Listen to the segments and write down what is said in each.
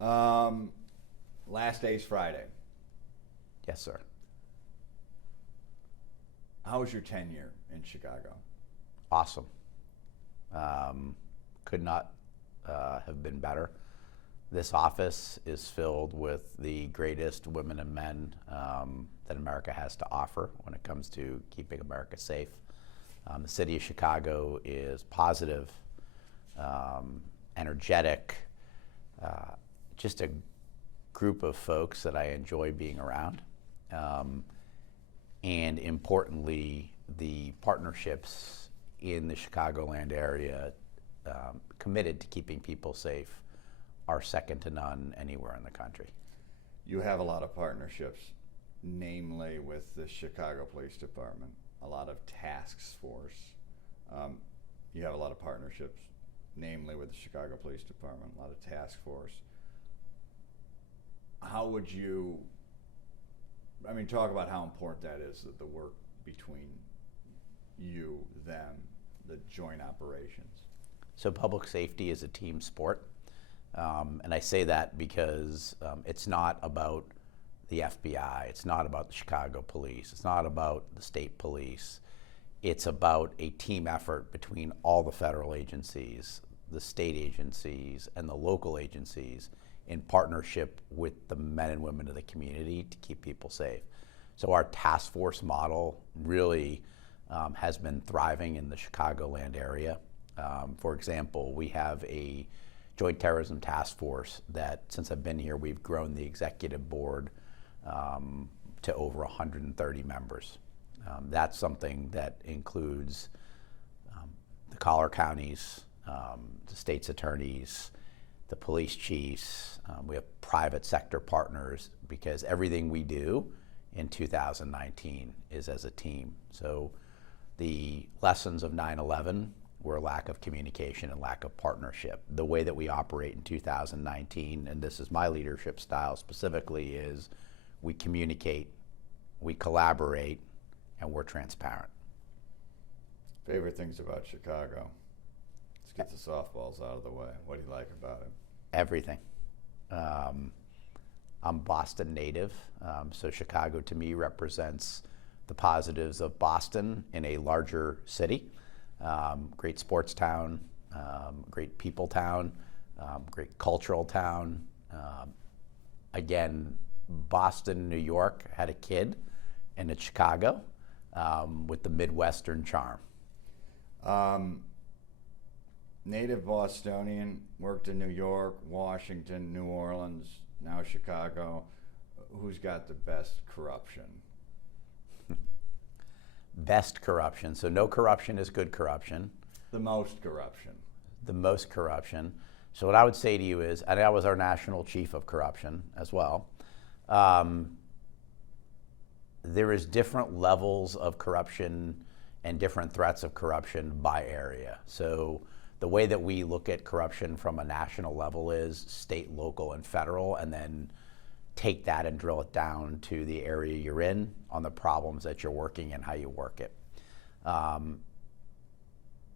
Last day's Friday. Yes, sir. How was your tenure in Chicago? Awesome. Could not have been better. This office is filled with the greatest women and men that America has to offer when it comes to keeping America safe. The city of Chicago is positive, energetic, just a group of folks that I enjoy being around. And importantly, the partnerships in the Chicagoland area committed to keeping people safe are second to none anywhere in the country. You have a lot of partnerships, namely with the Chicago Police Department, a lot of task force. You have a lot of partnerships, namely with the Chicago Police Department, a lot of task force. How would you, talk about how important that is, that the work between you, them, the joint operations. So public safety is a team sport. And I say that because it's not about the FBI, it's not about the Chicago police, it's not about the state police. It's about a team effort between all the federal agencies, the state agencies, and the local agencies in partnership with the men and women of the community to keep people safe. So our task force model really has been thriving in the Chicagoland area. For example, we have a Joint Terrorism Task Force that, since I've been here, we've grown the executive board to over 130 members. That's something that includes the collar counties, the state's attorneys, the police chiefs. We have private sector partners because everything we do in 2019 is as a team. So the lessons of 9/11 were lack of communication and lack of partnership. The way that we operate in 2019, and this is my leadership style specifically, is we communicate, we collaborate, and we're transparent. Favorite things about Chicago? Let's get the softballs out of the way. What do you like about it? Everything. I'm Boston native, so Chicago to me represents the positives of Boston in a larger city. Great sports town, great people town, great cultural town. Again, Boston, New York had a kid, and it's Chicago with the Midwestern charm. Native Bostonian, worked in New York, Washington, New Orleans, now Chicago. Who's got the best corruption? Best corruption. So no corruption is good corruption. The most corruption. The most corruption. So what I would say to you is, and I was our national chief of corruption as well, there is different levels of corruption and different threats of corruption by area. So the way that we look at corruption from a national level is state, local, and federal, and then take that and drill it down to the area you're in on the problems that you're working and how you work it.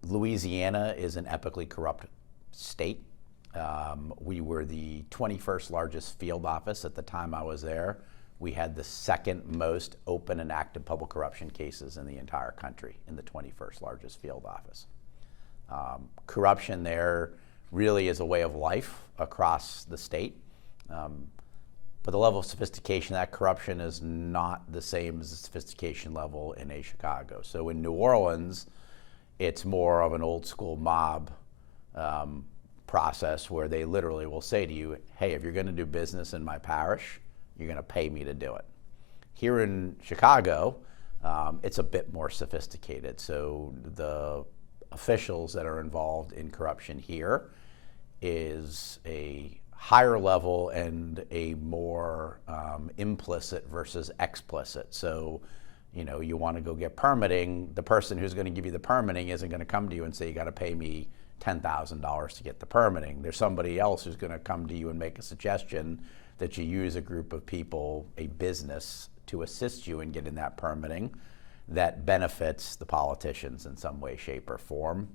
Louisiana is an epically corrupt state. We were the 21st largest field office at the time I was there. We had the second most open and active public corruption cases in the entire country in the 21st largest field office. Corruption there really is a way of life across the state. But the level of sophistication, that corruption is not the same as the sophistication level in a Chicago. So in New Orleans, it's more of an old school mob process where they literally will say to you, hey, if you're gonna do business in my parish, you're gonna pay me to do it. Here in Chicago, it's a bit more sophisticated. So the officials that are involved in corruption here is a higher level and a more implicit versus explicit. So, you want to go get permitting, the person who's going to give you the permitting isn't going to come to you and say, you got to pay me $10,000 to get the permitting. There's somebody else who's going to come to you and make a suggestion that you use a group of people, a business, to assist you in getting that permitting that benefits the politicians in some way, shape, or form.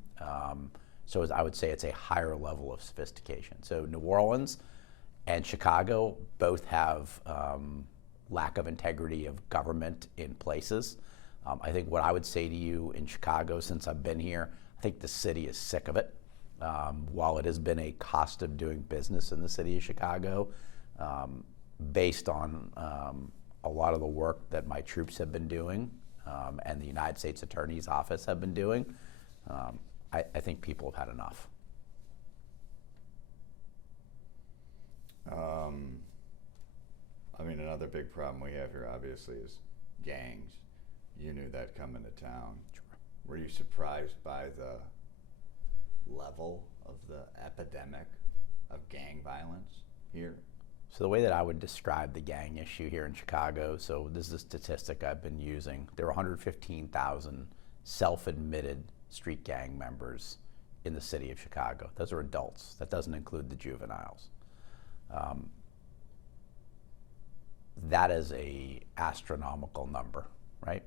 So I would say it's a higher level of sophistication. So New Orleans, and Chicago both have lack of integrity of government in places. I think what I would say to you in Chicago, since I've been here, I think the city is sick of it. While it has been a cost of doing business in the city of Chicago, based on a lot of the work that my troops have been doing and the United States Attorney's Office have been doing, I think people have had enough. I mean, another big problem we have here, obviously, is gangs. You knew that coming to town. Sure. Were you surprised by the level of the epidemic of gang violence here? So the way that I would describe the gang issue here in Chicago, so this is a statistic I've been using. There are 115,000 self-admitted street gang members in the city of Chicago. Those are adults. That doesn't include the juveniles. That is a astronomical number, right?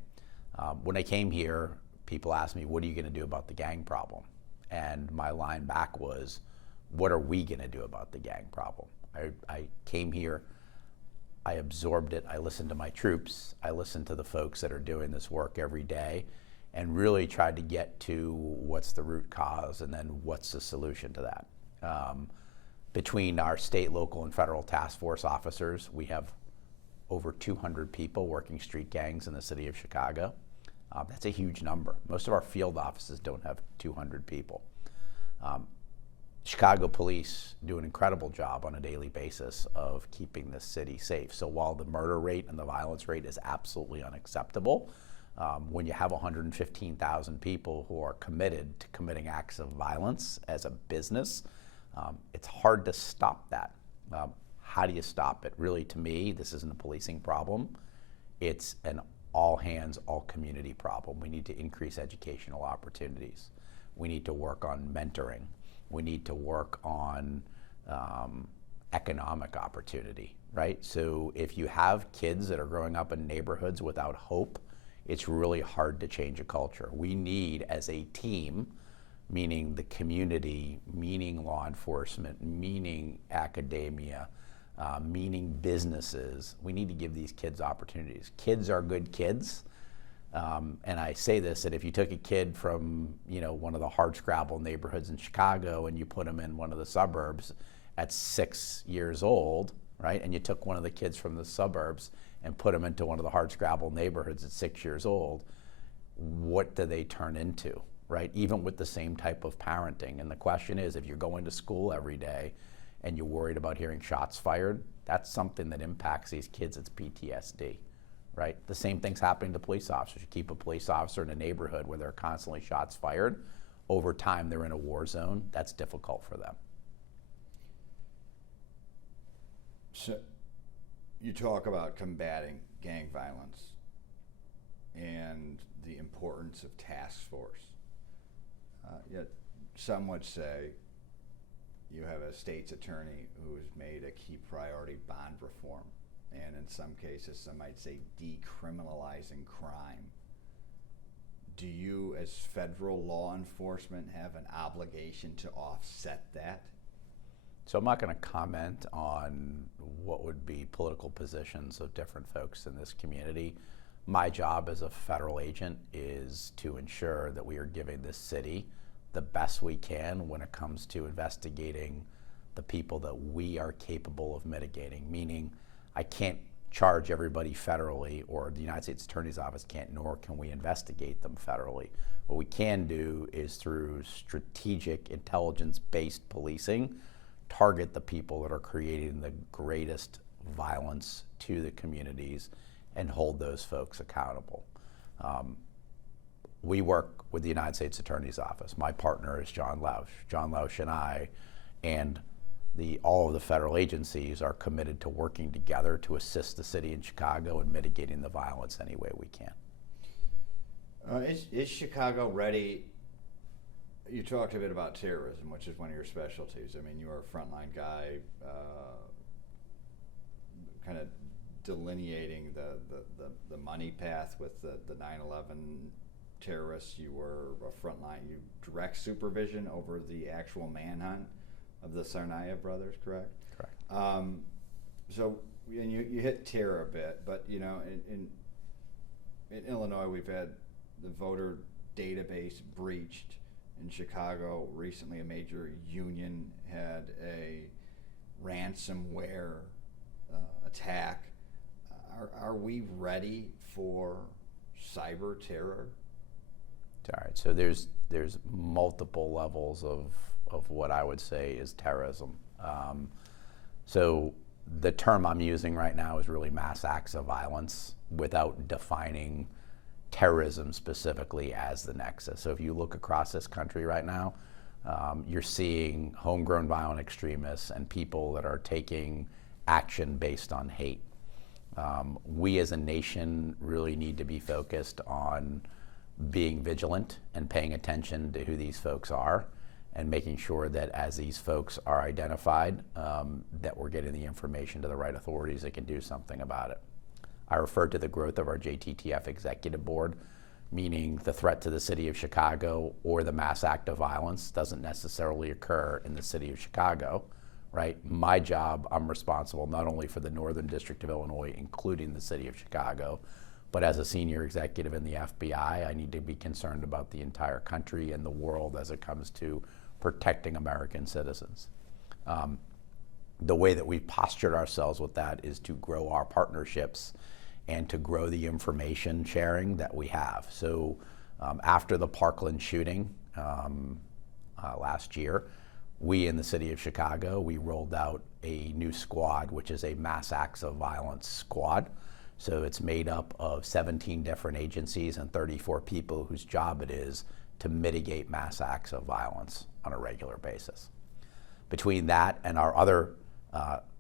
When I came here, people asked me, what are you going to do about the gang problem? And my line back was, what are we going to do about the gang problem? I came here, I absorbed it, I listened to my troops, I listened to the folks that are doing this work every day, and really tried to get to what's the root cause and then what's the solution to that. Between our state, local, and federal task force officers, we have over 200 people working street gangs in the city of Chicago. That's a huge number. Most of our field offices don't have 200 people. Chicago police do an incredible job on a daily basis of keeping the city safe. So while the murder rate and the violence rate is absolutely unacceptable, when you have 115,000 people who are committed to committing acts of violence as a business, it's hard to stop that. How do you stop it? Really, to me, this isn't a policing problem. It's an all hands, all community problem. We need to increase educational opportunities. We need to work on mentoring. We need to work on economic opportunity, right? So if you have kids that are growing up in neighborhoods without hope, it's really hard to change a culture. We need, as a team, meaning the community, meaning law enforcement, meaning academia, meaning businesses, we need to give these kids opportunities. Kids are good kids. And I say this, that if you took a kid from, one of the hardscrabble neighborhoods in Chicago and you put him in one of the suburbs at 6 years old, right, and you took one of the kids from the suburbs and put him into one of the hardscrabble neighborhoods at 6 years old, what do they turn into, right, even with the same type of parenting? And the question is, if you're going to school every day and you're worried about hearing shots fired, that's something that impacts these kids. It's PTSD. Right? The same thing's happening to police officers. You keep a police officer in a neighborhood where there are constantly shots fired, over time they're in a war zone. That's difficult for them. So you talk about combating gang violence and the importance of task force. Yet some would say you have a state's attorney who has made a key priority bond reform, and in some cases, some might say decriminalizing crime. Do you, as federal law enforcement, have an obligation to offset that? So I'm not going to comment on what would be political positions of different folks in this community. My job as a federal agent is to ensure that we are giving this city the best we can when it comes to investigating the people that we are capable of mitigating, meaning I can't charge everybody federally, or the United States Attorney's Office can't, nor can we investigate them federally. What we can do is, through strategic intelligence-based policing, target the people that are creating the greatest violence to the communities and hold those folks accountable. We work with the United States Attorney's Office. My partner is John Lausch. John Lausch and I and all of the federal agencies are committed to working together to assist the city in Chicago in mitigating the violence any way we can. Is Chicago ready? You talked a bit about terrorism, which is one of your specialties. I mean, you are a frontline guy, kind of delineating the money path with the 9/11 terrorists. You were a frontline, you direct supervision over the actual manhunt of the Tsarnaev brothers, correct? Correct. So, and you hit terror a bit, but you know, in Illinois, we've had the voter database breached. In Chicago, recently, a major union had a ransomware attack. Are we ready for cyber terror? All right. So there's multiple levels of what I would say is terrorism. So the term I'm using right now is really mass acts of violence without defining terrorism specifically as the nexus. So if you look across this country right now, you're seeing homegrown violent extremists and people that are taking action based on hate. We as a nation really need to be focused on being vigilant and paying attention to who these folks are and making sure that as these folks are identified, that we're getting the information to the right authorities that can do something about it. I referred to the growth of our JTTF executive board, meaning the threat to the city of Chicago or the mass act of violence doesn't necessarily occur in the city of Chicago, right? My job, I'm responsible not only for the Northern District of Illinois, including the city of Chicago, but as a senior executive in the FBI, I need to be concerned about the entire country and the world as it comes to protecting American citizens. The way that we've postured ourselves with that is to grow our partnerships and to grow the information sharing that we have. So after the Parkland shooting last year, we in the city of Chicago, we rolled out a new squad, which is a mass acts of violence squad. So it's made up of 17 different agencies and 34 people whose job it is to mitigate mass acts of violence on a regular basis. Between that and our other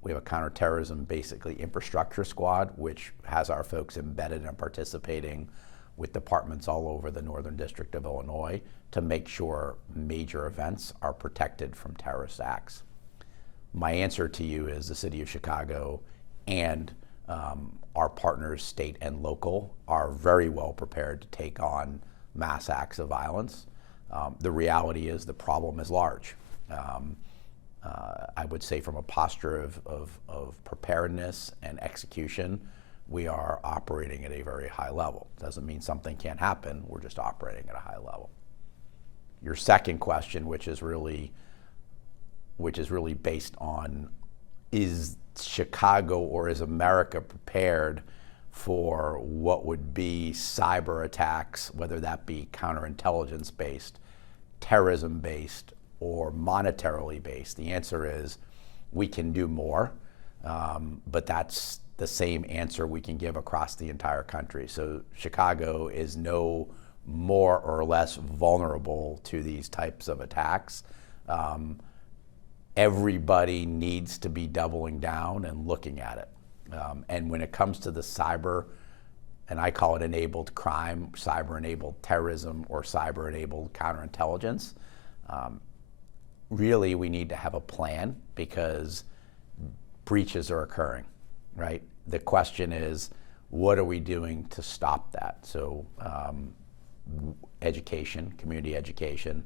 we have a counterterrorism, basically infrastructure squad, which has our folks embedded and participating with departments all over the Northern District of Illinois to make sure major events are protected from terrorist acts. My answer to you is the city of Chicago and our partners, state and local, are very well prepared to take on mass acts of violence. The reality is the problem is large. I would say from a posture of preparedness and execution, we are operating at a very high level. Doesn't mean something can't happen, we're just operating at a high level. Your second question, which is really based on, is Chicago or is America prepared for what would be cyber attacks, whether that be counterintelligence based, terrorism based, or monetarily based? The answer is we can do more, but that's the same answer we can give across the entire country. So Chicago is no more or less vulnerable to these types of attacks. Everybody needs to be doubling down and looking at it. And when it comes to the cyber, and I call it enabled crime, cyber-enabled terrorism, or cyber-enabled counterintelligence, really we need to have a plan because breaches are occurring, right? The question is, what are we doing to stop that? So education, community education.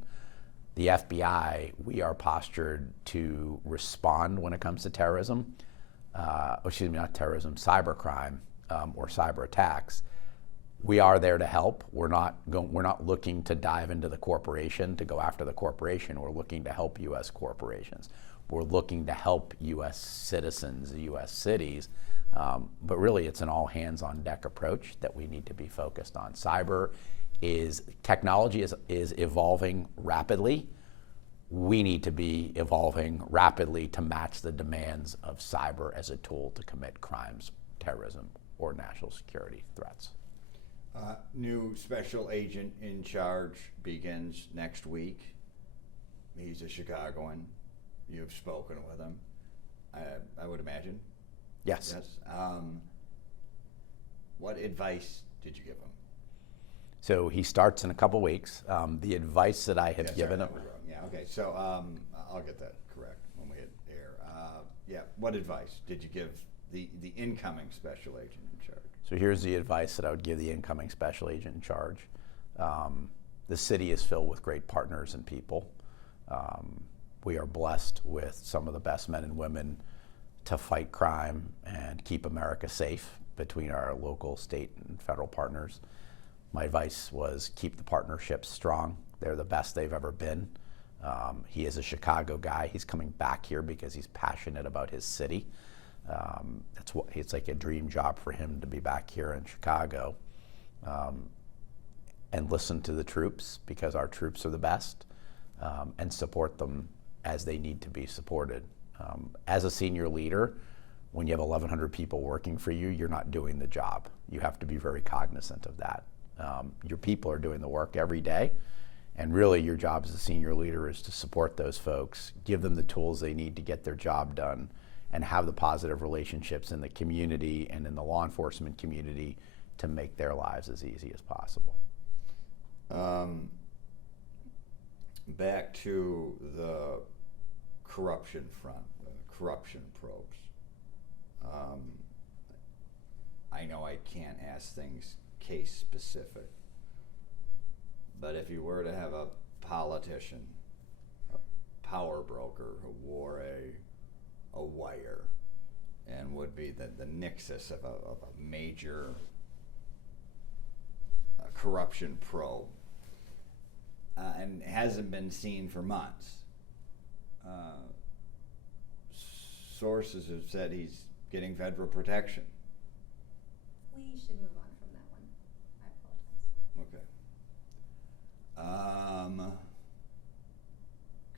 The FBI, we are postured to respond when it comes to terrorism, not terrorism, cybercrime or cyber attacks. We are there to help. We're not looking to dive into the corporation to go after the corporation. We're looking to help U.S. corporations. We're looking to help U.S. citizens, U.S. cities, but really it's an all hands on deck approach that we need to be focused on. Technology is evolving rapidly. We need to be evolving rapidly to match the demands of cyber as a tool to commit crimes, terrorism, or national security threats. New special agent in charge begins next week. He's a Chicagoan. You've spoken with him, I would imagine. Yes. What advice did you give him? So he starts in a couple weeks. The advice that I have given him. Yeah, okay. So I'll get that correct when we hit air. What advice did you give the incoming special agent in charge? So here's the advice that I would give the incoming special agent in charge. The city is filled with great partners and people. We are blessed with some of the best men and women to fight crime and keep America safe between our local, state, and federal partners. My advice was keep the partnerships strong. They're the best they've ever been. He is a Chicago guy. He's coming back here because he's passionate about his city. It's like a dream job for him to be back here in Chicago. And listen to the troops, because our troops are the best, and support them as they need to be supported. As a senior leader, when you have 1,100 people working for you, you're not doing the job. You have to be very cognizant of that. Your people are doing the work every day, and really your job as a senior leader is to support those folks, give them the tools they need to get their job done, and have the positive relationships in the community and in the law enforcement community to make their lives as easy as possible. Back to the corruption front, corruption probes. I know I can't ask things case specific, but if you were to have a politician, a power broker who wore a wire and would be the nexus of a major corruption probe, and hasn't been seen for months. Sources have said he's getting federal protection. We should move on from that one. I apologize. Okay.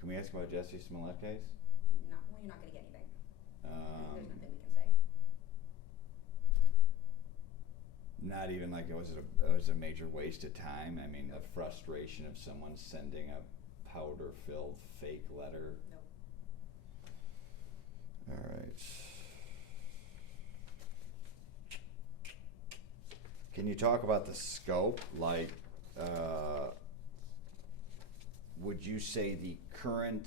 Can we ask about Jesse Smollett case? No, well, you're not going to get anything. There's nothing we can say. Not even like it was a major waste of time. I mean, the frustration of someone sending a powder-filled fake letter. Nope. All right. Can you talk about the scope? Like, would you say the current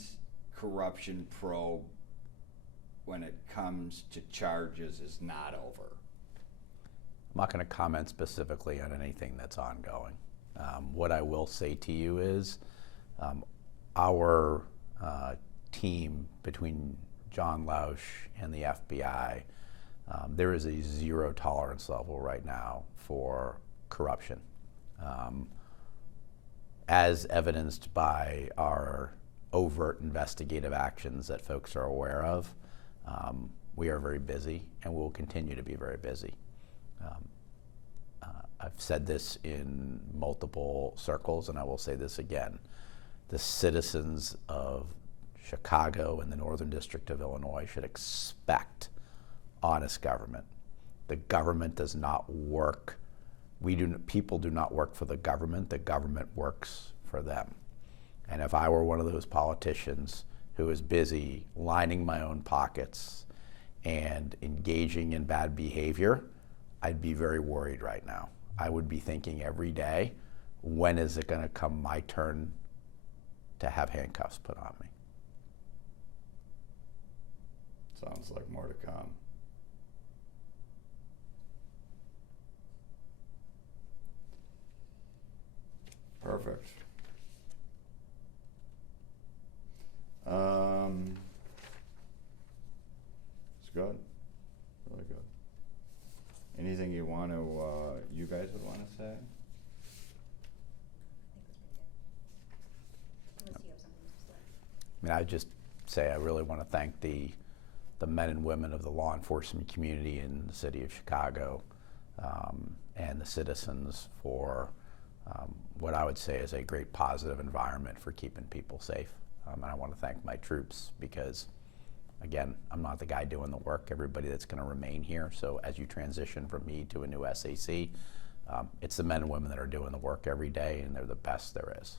corruption probe, when it comes to charges, is not over? I'm not going to comment specifically on anything that's ongoing. What I will say to you is our team between John Lausch and the FBI, there is a zero tolerance level right now for corruption. As evidenced by our overt investigative actions that folks are aware of, we are very busy and will continue to be very busy. I've said this in multiple circles, and I will say this again. The citizens of Chicago and the Northern District of Illinois should expect honest government. The government does not work. People do not work for the government works for them. And if I were one of those politicians who is busy lining my own pockets and engaging in bad behavior, I'd be very worried right now. I would be thinking every day, when is it going to come my turn to have handcuffs put on me? Sounds like more to come. Perfect. It's good. Really good. Anything you want to, you guys would want to say? I think that's pretty good. Unless you have something to say. I mean, I just say I really want to thank the men and women of the law enforcement community in the city of Chicago, and the citizens for what I would say is a great positive environment for keeping people safe. And I want to thank my troops because, again, I'm not the guy doing the work. Everybody that's going to remain here. So as you transition from me to a new SAC, it's the men and women that are doing the work every day, and they're the best there is.